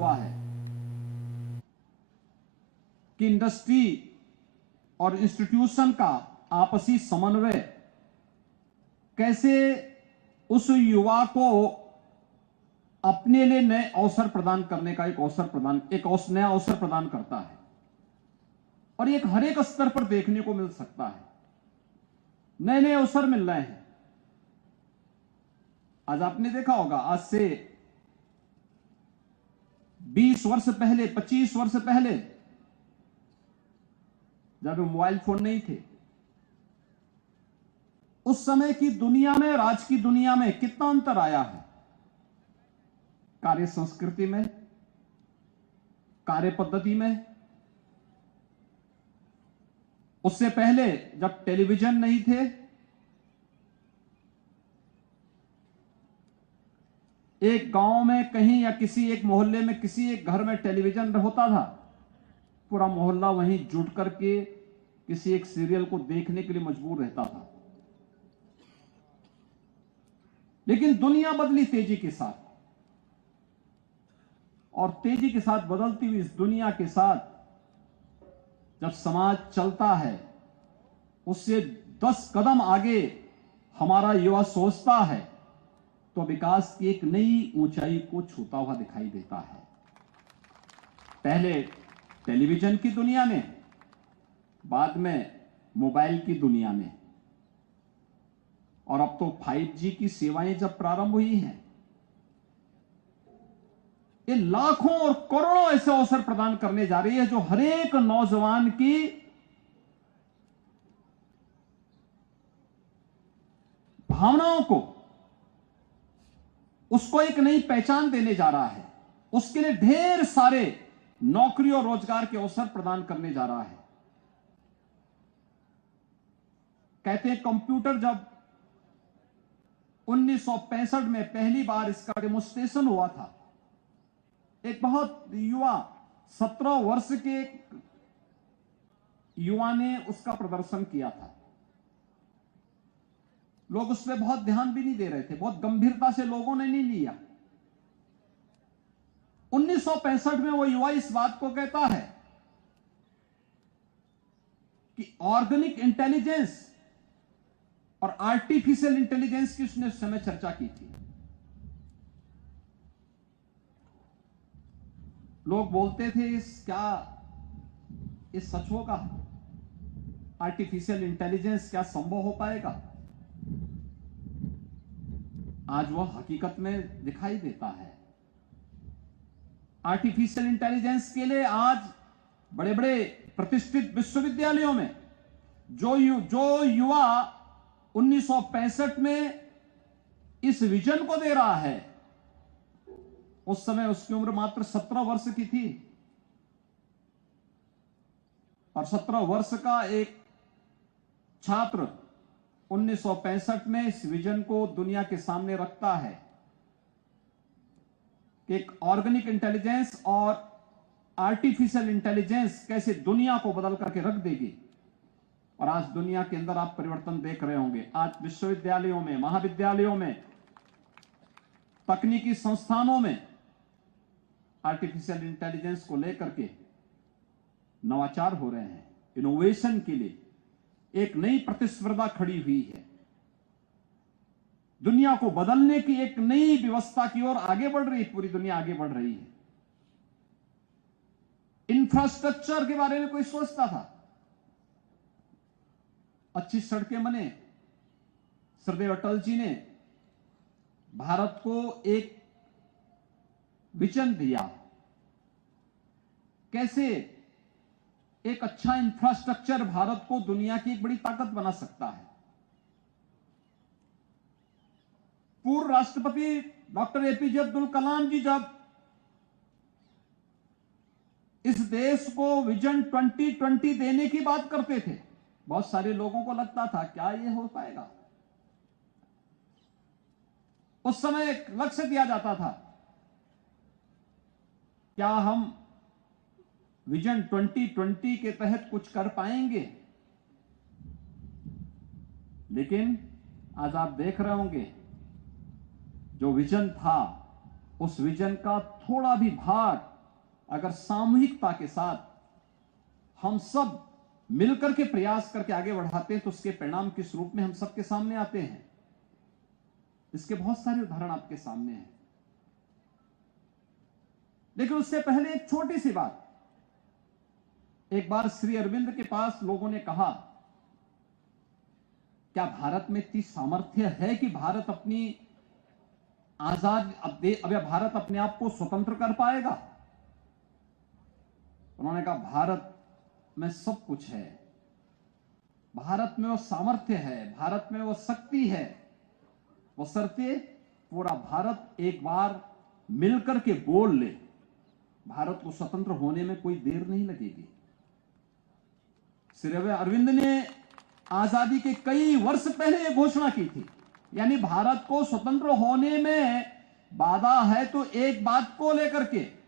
हुआ है कि इंडस्ट्री और इंस्टीट्यूशन का आपसी समन्वय कैसे उस युवा को अपने लिए नए अवसर प्रदान करने का नया अवसर प्रदान करता है। और ये हर एक स्तर पर देखने को मिल सकता है, नए नए अवसर मिल रहे हैं। आज आपने देखा होगा, आज से 20 वर्ष पहले, 25 वर्ष पहले, जब मोबाइल फोन नहीं थे, उस समय की दुनिया में और आज की दुनिया में कितना अंतर आया है। कार्य संस्कृति में, कार्य पद्धति में। उससे पहले जब टेलीविजन नहीं थे, एक गांव में कहीं या किसी एक मोहल्ले में किसी एक घर में टेलीविजन होता था, पूरा मोहल्ला वहीं जुट करके किसी एक सीरियल को देखने के लिए मजबूर रहता था। लेकिन दुनिया बदली तेजी के साथ, और तेजी के साथ बदलती हुई इस दुनिया के साथ जब समाज चलता है, उससे 10 कदम आगे हमारा युवा सोचता है, तो विकास की एक नई ऊंचाई को छूता हुआ दिखाई देता है। पहले टेलीविजन की दुनिया में, बाद में मोबाइल की दुनिया में, और अब तो 5G की सेवाएं जब प्रारंभ हुई हैं, ये लाखों और करोड़ों ऐसे अवसर प्रदान करने जा रही है जो हर एक नौजवान की भावनाओं को, उसको एक नई पहचान देने जा रहा है। उसके लिए ढेर सारे नौकरी और रोजगार के अवसर प्रदान करने जा रहा है। कहते हैं कंप्यूटर जब 1965 में पहली बार इसका डेमोन्स्ट्रेशन हुआ था, एक बहुत युवा 17 वर्ष के युवा ने उसका प्रदर्शन किया था। लोग उस पर बहुत ध्यान भी नहीं दे रहे थे, बहुत गंभीरता से लोगों ने नहीं लिया। 1965 में वो युवा इस बात को कहता है कि ऑर्गेनिक इंटेलिजेंस और आर्टिफिशियल इंटेलिजेंस की उसने उस समय चर्चा की थी। लोग बोलते थे क्या इस सच होगा? आर्टिफिशियल इंटेलिजेंस क्या संभव हो पाएगा? आज वह हकीकत में दिखाई देता है। आर्टिफिशियल इंटेलिजेंस के लिए आज बड़े बड़े प्रतिष्ठित विश्वविद्यालयों में जो युवा 1965 में इस विजन को दे रहा है, उस समय उसकी उम्र मात्र 17 वर्ष की थी। और 17 वर्ष का एक छात्र 1965 में इस विजन को दुनिया के सामने रखता है कि एक ऑर्गेनिक इंटेलिजेंस और आर्टिफिशियल इंटेलिजेंस कैसे दुनिया को बदल करके रख देगी। और आज दुनिया के अंदर आप परिवर्तन देख रहे होंगे। आज विश्वविद्यालयों में, महाविद्यालयों में, तकनीकी संस्थानों में आर्टिफिशियल इंटेलिजेंस को लेकर के नवाचार हो रहे हैं। इनोवेशन के लिए एक नई प्रतिस्पर्धा खड़ी हुई है। दुनिया को बदलने की एक नई व्यवस्था की ओर आगे बढ़ रही है, पूरी दुनिया आगे बढ़ रही है। इंफ्रास्ट्रक्चर के बारे में कोई सोचता था? अच्छी सड़कें बने, सरदेव अटल जी ने भारत को एक विजन दिया, कैसे एक अच्छा इंफ्रास्ट्रक्चर भारत को दुनिया की एक बड़ी ताकत बना सकता है। पूर्व राष्ट्रपति डॉक्टर एपीजे अब्दुल कलाम जी जब इस देश को विजन 2020 देने की बात करते थे, बहुत सारे लोगों को लगता था क्या यह हो पाएगा। उस समय एक लक्ष्य दिया जाता था, क्या हम विजन 2020 के तहत कुछ कर पाएंगे? लेकिन आज आप देख रहे होंगे जो विजन था, उस विजन का थोड़ा भी भाग अगर सामूहिकता के साथ हम सब मिलकर के प्रयास करके आगे बढ़ाते हैं तो उसके परिणाम किस रूप में हम सबके सामने आते हैं। इसके बहुत सारे उदाहरण आपके सामने हैं। लेकिन उससे पहले एक छोटी सी बात। एक बार श्री अरविंद के पास लोगों ने कहा, क्या भारत में इतनी सामर्थ्य है कि भारत अपनी आजाद अब भारत अपने आप को स्वतंत्र कर पाएगा? उन्होंने कहा, भारत में सब कुछ है, भारत में वो सामर्थ्य है, भारत में वो शक्ति है, वो शर्ते पूरा भारत एक बार मिलकर के बोल ले, भारत को स्वतंत्र होने में कोई देर नहीं लगेगी। श्री अरविंद ने आजादी के कई वर्ष पहले यह घोषणा की थी, यानी भारत को स्वतंत्र होने में बाधा है तो एक बात को लेकर के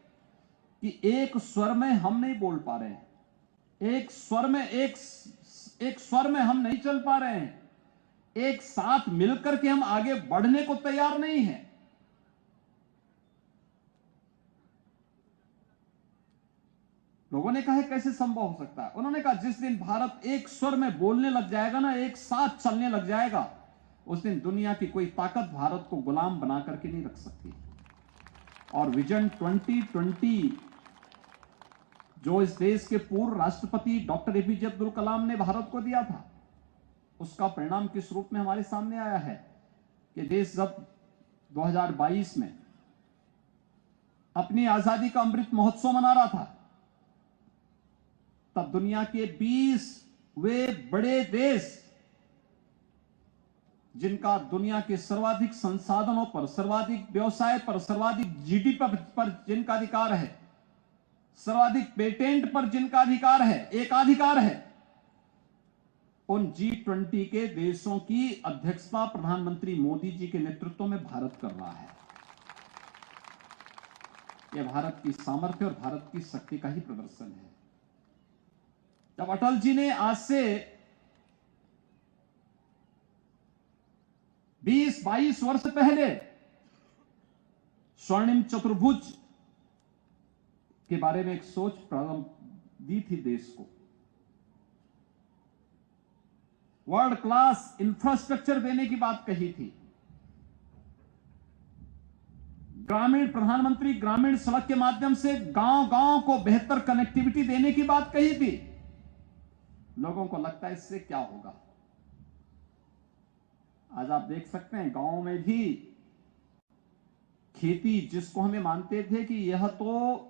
कि एक स्वर में हम नहीं बोल पा रहे हैं, एक स्वर में हम नहीं चल पा रहे हैं, एक साथ मिलकर के हम आगे बढ़ने को तैयार नहीं हैं। लोगों ने कहा कैसे संभव हो सकता है? उन्होंने कहा, जिस दिन भारत एक स्वर में बोलने लग जाएगा ना, एक साथ चलने लग जाएगा, उस दिन दुनिया की कोई ताकत भारत को गुलाम बना करके नहीं रख सकती। और विजन 2020 जो इस देश के पूर्व राष्ट्रपति डॉक्टर एपीजे अब्दुल कलाम ने भारत को दिया था, उसका परिणाम किस रूप में हमारे सामने आया है कि देश जब 2022 में अपनी आजादी का अमृत महोत्सव मना रहा था, तब दुनिया के 20 वे बड़े देश जिनका दुनिया के सर्वाधिक संसाधनों पर, सर्वाधिक व्यवसाय पर, सर्वाधिक जीडीपी पर जिनका अधिकार है, सर्वाधिक पेटेंट पर जिनका अधिकार है, एकाधिकार है, उन G20 के देशों की अध्यक्षता प्रधानमंत्री मोदी जी के नेतृत्व में भारत कर रहा है। यह भारत की सामर्थ्य और भारत की शक्ति का ही प्रदर्शन है। जब अटल जी ने आज से 20-22 वर्ष पहले स्वर्णिम चतुर्भुज के बारे में एक सोच प्रारंभ दी थी देश को, वर्ल्ड क्लास इंफ्रास्ट्रक्चर देने की बात कही थी, प्रधानमंत्री ग्रामीण सड़क के माध्यम से गांव-गांव को बेहतर कनेक्टिविटी देने की बात कही थी। लोगों को लगता है इससे क्या होगा? आज आप देख सकते हैं गांव में भी खेती, जिसको हमें मानते थे कि यह तो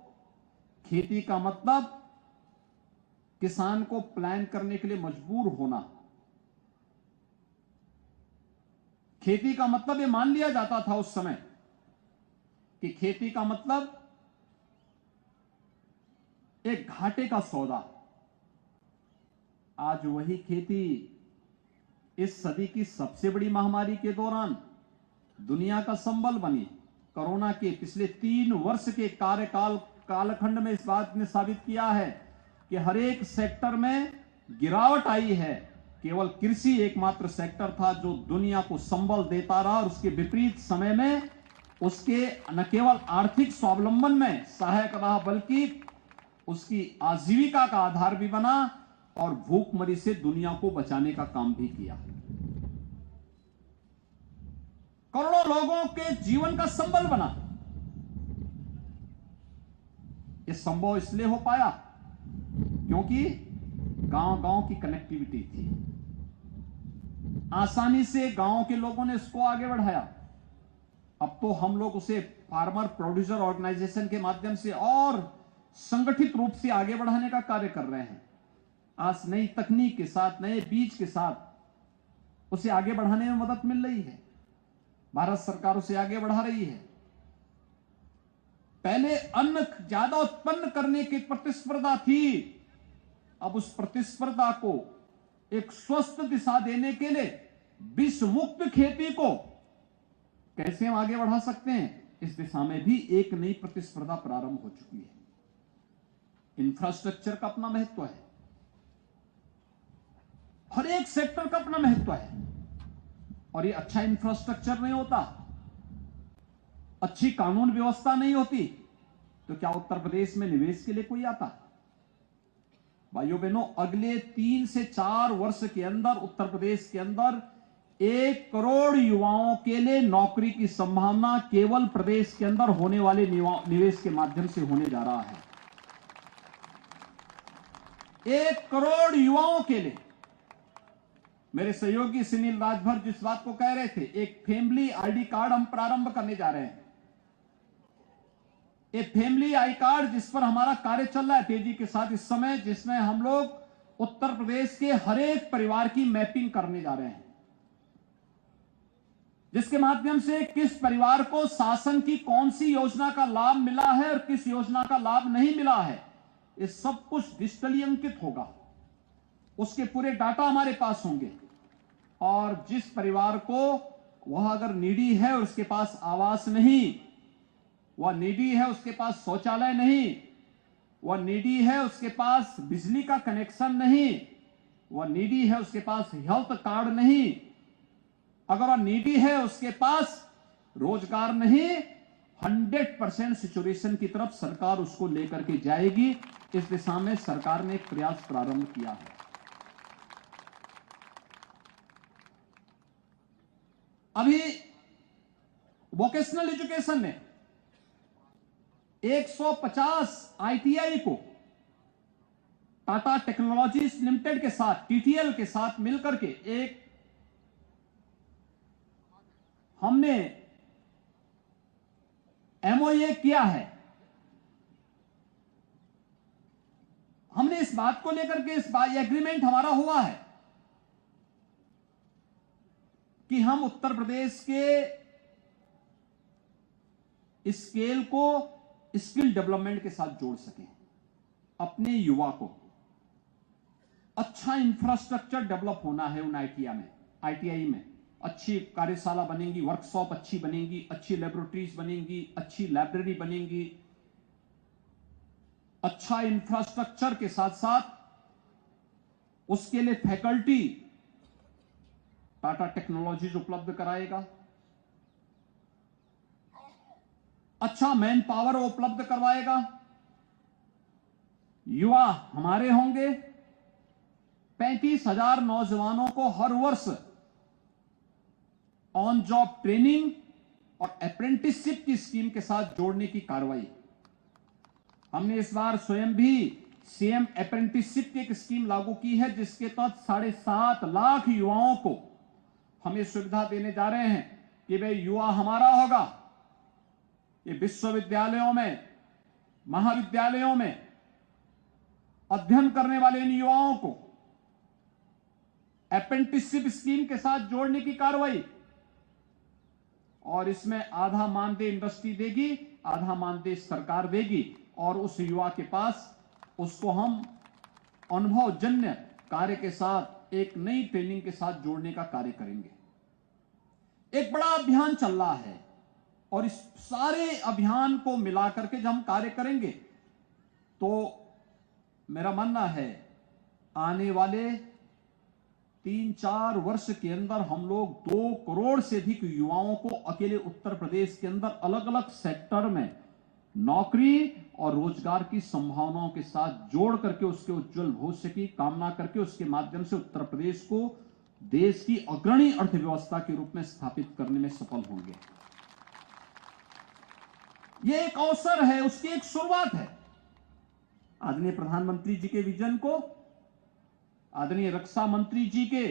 खेती का मतलब किसान को प्लान करने के लिए मजबूर होना, खेती का मतलब यह मान लिया जाता था उस समय कि खेती का मतलब एक घाटे का सौदा। आज वही खेती इस सदी की सबसे बड़ी महामारी के दौरान दुनिया का संबल बनी। कोरोना के पिछले 3 वर्ष के कालखंड में इस बात ने साबित किया है कि हर एक सेक्टर में गिरावट आई है। केवल कृषि एकमात्र सेक्टर था जो दुनिया को संबल देता रहा और उसके विपरीत समय में उसके न केवल आर्थिक स्वावलंबन में सहायक रहा बल्कि उसकी आजीविका का आधार भी बना और भूखमरी से दुनिया को बचाने का काम भी किया। करोड़ों लोगों के जीवन का संबल बना। यह संभव इसलिए हो पाया क्योंकि गांव-गांव की कनेक्टिविटी थी। आसानी से गांव के लोगों ने इसको आगे बढ़ाया। अब तो हम लोग उसे फार्मर प्रोड्यूसर ऑर्गेनाइजेशन के माध्यम से और संगठित रूप से आगे बढ़ाने का कार्य कर रहे हैं। आज नई तकनीक के साथ, नए बीज के साथ उसे आगे बढ़ाने में मदद मिल रही है। भारत सरकार उसे आगे बढ़ा रही है। पहले अन्न ज्यादा उत्पन्न करने की प्रतिस्पर्धा थी, अब उस प्रतिस्पर्धा को एक स्वस्थ दिशा देने के लिए विष मुक्त खेती को कैसे हम आगे बढ़ा सकते हैं, इस दिशा में भी एक नई प्रतिस्पर्धा प्रारंभ हो चुकी है। इंफ्रास्ट्रक्चर का अपना महत्व है, हर एक सेक्टर का अपना महत्व है और ये अच्छा इंफ्रास्ट्रक्चर नहीं होता, अच्छी कानून व्यवस्था नहीं होती, तो क्या उत्तर प्रदेश में निवेश के लिए कोई आता? भाइयों बहनों, अगले 3 से 4 वर्ष के अंदर उत्तर प्रदेश के अंदर 1 करोड़ युवाओं के लिए नौकरी की संभावना केवल प्रदेश के अंदर होने वाले निवेश के माध्यम से होने जा रहा है। 1 करोड़ युवाओं के लिए। मेरे सहयोगी सुनील राजभर जिस बात को कह रहे थे, एक फैमिली आईडी कार्ड हम प्रारंभ करने जा रहे हैं। एक फैमिली आई कार्ड जिस पर हमारा कार्य चल रहा है तेजी के साथ इस समय, जिसमें हम लोग उत्तर प्रदेश के हर एक परिवार की मैपिंग करने जा रहे हैं, जिसके माध्यम से किस परिवार को शासन की कौन सी योजना का लाभ मिला है और किस योजना का लाभ नहीं मिला है, ये सब कुछ डिजिटली अंकित होगा। उसके पूरे डाटा हमारे पास होंगे और जिस परिवार को वह अगर नीडी है और उसके पास आवास नहीं, वह नीडी है उसके पास शौचालय नहीं, वह नीडी है उसके पास बिजली का कनेक्शन नहीं, वह नीडी है उसके पास हेल्थ कार्ड नहीं, अगर वह नीडी है उसके पास रोजगार नहीं, 100% सिचुएशन की तरफ सरकार उसको लेकर के जाएगी। इस दिशा में सरकार ने एक प्रयास प्रारंभ किया है। अभी वोकेशनल एजुकेशन में 150 आईटीआई को टाटा टेक्नोलॉजीज लिमिटेड के साथ, टीटीएल के साथ मिलकर के एक हमने एमओए किया है। हमने इस बात को लेकर के एग्रीमेंट हमारा हुआ है कि हम उत्तर प्रदेश के स्केल को स्किल डेवलपमेंट के साथ जोड़ सकें। अपने युवा को अच्छा इंफ्रास्ट्रक्चर डेवलप होना है उन आईटीआई में अच्छी कार्यशाला बनेंगी, वर्कशॉप अच्छी बनेंगी, अच्छी लेबोरेटरीज बनेंगी, अच्छी लाइब्रेरी बनेंगी। अच्छा इंफ्रास्ट्रक्चर के साथ साथ उसके लिए फैकल्टी टाटा टेक्नोलॉजीज उपलब्ध कराएगा, अच्छा मैन पावर उपलब्ध करवाएगा, युवा हमारे होंगे। 35,000 नौजवानों को हर वर्ष ऑन जॉब ट्रेनिंग और अप्रेंटिसशिप की स्कीम के साथ जोड़ने की कार्रवाई हमने इस बार स्वयं भी सीएम अप्रेंटिसशिप की एक स्कीम लागू की है, जिसके तहत 7.5 लाख युवाओं को हम ये सुविधा देने जा रहे हैं कि भाई युवा हमारा होगा। ये विश्वविद्यालयों में, महाविद्यालयों में अध्ययन करने वाले इन युवाओं को अप्रेंटिसशिप स्कीम के साथ जोड़ने की कार्रवाई, और इसमें आधा मानदेय इंडस्ट्री देगी, आधा मानदेय सरकार देगी, और उस युवा के पास उसको हम अनुभवजन्य कार्य के साथ एक नई ट्रेनिंग के साथ जोड़ने का कार्य करेंगे। एक बड़ा अभियान चल रहा है और इस सारे अभियान को मिलाकर के जब हम कार्य करेंगे तो मेरा मानना है आने वाले 3-4 वर्ष के अंदर हम लोग 2 करोड़ से अधिक युवाओं को अकेले उत्तर प्रदेश के अंदर अलग अलग सेक्टर में नौकरी और रोजगार की संभावनाओं के साथ जोड़ करके उसके उज्जवल भविष्य की कामना करके उसके माध्यम से उत्तर प्रदेश को देश की अग्रणी अर्थव्यवस्था के रूप में स्थापित करने में सफल होंगे। यह एक अवसर है, उसकी एक शुरुआत है। आदरणीय प्रधानमंत्री जी के विजन को आदरणीय रक्षा मंत्री जी के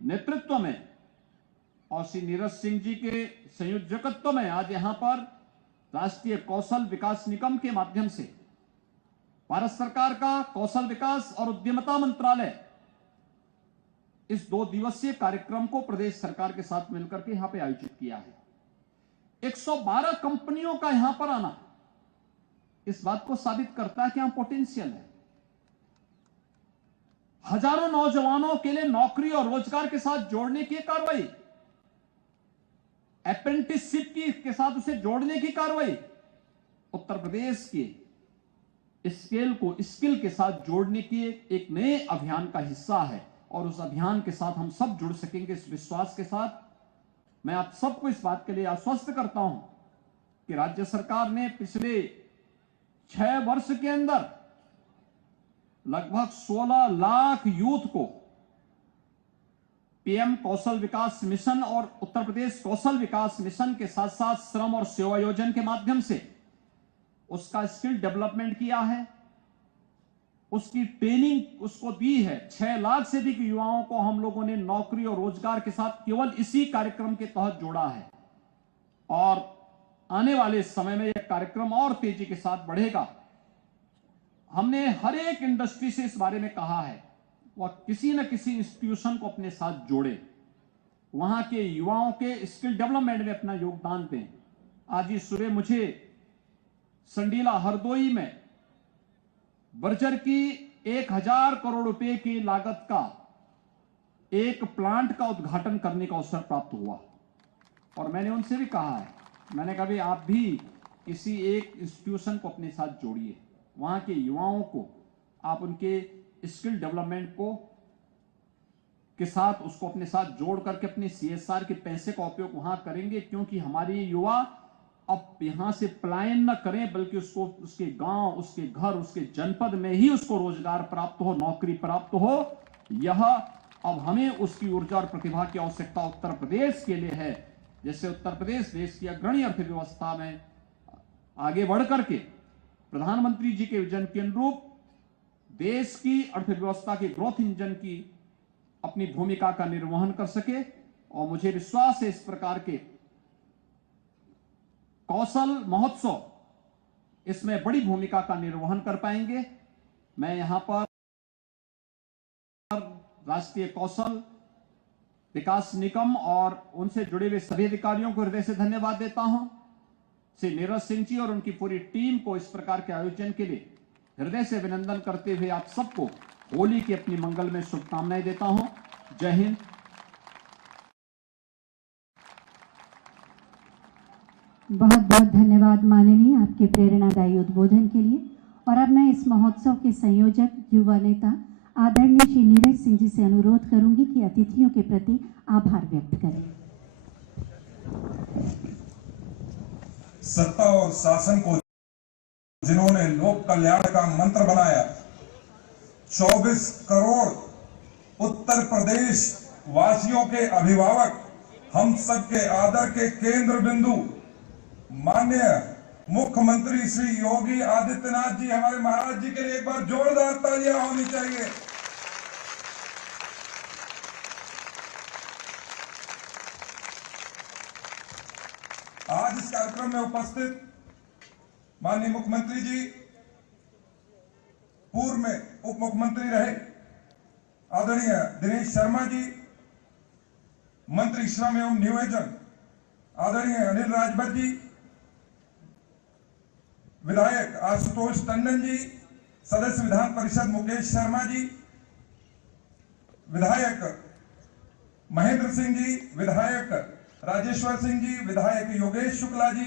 नेतृत्व में और श्री नीरज सिंह जी के संयोजकत्व में आज यहां पर राष्ट्रीय कौशल विकास निगम के माध्यम से भारत सरकार का कौशल विकास और उद्यमिता मंत्रालय इस 2 दिवसीय कार्यक्रम को प्रदेश सरकार के साथ मिलकर के यहां पे आयोजित किया है। 112 कंपनियों का यहां पर आना इस बात को साबित करता है कि यहां पोटेंशियल है। हजारों नौजवानों के लिए नौकरी और रोजगार के साथ जोड़ने की कार्रवाई, अप्रेंटिसशिप के साथ उसे जोड़ने की कार्रवाई, उत्तर प्रदेश के स्केल को स्किल के साथ जोड़ने की एक नए अभियान का हिस्सा है और उस अभियान के साथ हम सब जुड़ सकेंगे। इस विश्वास के साथ मैं आप सबको इस बात के लिए आश्वस्त करता हूं कि राज्य सरकार ने पिछले 6 वर्ष के अंदर लगभग 16 लाख यूथ को पीएम कौशल विकास मिशन और उत्तर प्रदेश कौशल विकास मिशन के साथ साथ श्रम और सेवा योजना के माध्यम से उसका स्किल डेवलपमेंट किया है, उसकी ट्रेनिंग उसको दी है। 6 लाख से अधिक युवाओं को हम लोगों ने नौकरी और रोजगार के साथ केवल इसी कार्यक्रम के तहत जोड़ा है और आने वाले समय में यह कार्यक्रम और तेजी के साथ बढ़ेगा। हमने हर एक इंडस्ट्री से इस बारे में कहा है वह किसी न किसी इंस्टीट्यूशन को अपने साथ जोड़े, वहां के युवाओं के स्किल डेवलपमेंट में अपना योगदान दें। आज ही सुबह मुझे संडीला हरदोई में बर्जर की 1000 करोड़ रुपए की लागत का एक प्लांट का उद्घाटन करने का अवसर प्राप्त हुआ और मैंने उनसे भी कहा है, मैंने कहा भी आप भी किसी एक इंस्टीट्यूशन को अपने साथ जोड़िए, वहां के युवाओं को आप उनके स्किल डेवलपमेंट को के साथ उसको अपने साथ जोड़ करके अपने CSR के पैसे का उपयोग वहां करेंगे, क्योंकि हमारे युवा अब यहां से पलायन न करें बल्कि उसको उसके गांव, उसके घर, उसके जनपद में ही उसको रोजगार प्राप्त हो, नौकरी प्राप्त हो। यह अब हमें उसकी ऊर्जा और प्रतिभा की आवश्यकता उत्तर प्रदेश के लिए है। जैसे उत्तर प्रदेश देश की अग्रणी अर्थव्यवस्था में आगे बढ़ करके प्रधानमंत्री जी के विजन के अनुरूप देश की अर्थव्यवस्था के ग्रोथ इंजन की अपनी भूमिका का निर्वहन कर सके और मुझे विश्वास है इस प्रकार के कौशल महोत्सव इसमें बड़ी भूमिका का निर्वहन कर पाएंगे। मैं यहां पर राष्ट्रीय कौशल विकास निगम और उनसे जुड़े हुए सभी अधिकारियों को हृदय से धन्यवाद देता हूं। श्री नीरज सिंह जी और उनकी पूरी टीम को इस प्रकार के आयोजन के लिए हृदय से अभिनंदन करते हुए आप सबको होली की अपनी मंगल में शुभकामनाएं देता हूं। जय हिंद। बहुत बहुत धन्यवाद माननीय आपके प्रेरणादायी उद्बोधन के लिए। और अब मैं इस महोत्सव के संयोजक युवा नेता आदरणीय श्री नीरज सिंह जी से अनुरोध करूंगी कि अतिथियों के प्रति आभार व्यक्त करें। सत्ता और शासन को जिन्होंने लोक कल्याण का मंत्र बनाया, 24 करोड़ उत्तर प्रदेश वासियों के अभिभावक, हम सबके आदर के केंद्र बिंदु माननीय मुख्यमंत्री श्री योगी आदित्यनाथ जी, हमारे महाराज जी के लिए एक बार जोरदार तालियां होनी चाहिए। आज इस कार्यक्रम में उपस्थित माननीय मुख्यमंत्री जी, पूर्व में उप मुख्यमंत्री रहे आदरणीय दिनेश शर्मा जी, मंत्री श्रम एवं नियोजन आदरणीय अनिल राजभर जी, विधायक आशुतोष टंडन जी, सदस्य विधान परिषद मुकेश शर्मा जी, विधायक महेंद्र सिंह जी, विधायक राजेश्वर सिंह जी, विधायक योगेश शुक्ला जी,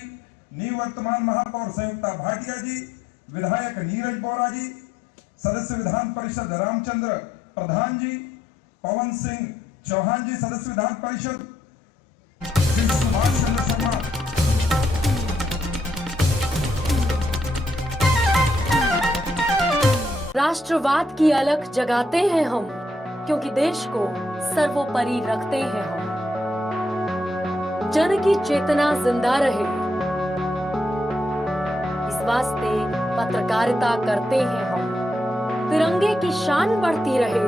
निवर्तमान महापौर संयुक्ता भाटिया जी, विधायक नीरज बोरा जी, सदस्य विधान परिषद रामचंद्र प्रधान जी, पवन सिंह चौहान जी, सदस्य विधान परिषद, श्री सुभाष चंद्र शर्मा। राष्ट्रवाद की अलख जगाते हैं हम, क्योंकि देश को सर्वोपरि रखते हैं हम। जन की चेतना जिंदा रहे, इस वास्ते पत्रकारिता करते हैं हम। तिरंगे की शान बढ़ती रहे,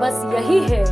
बस यही है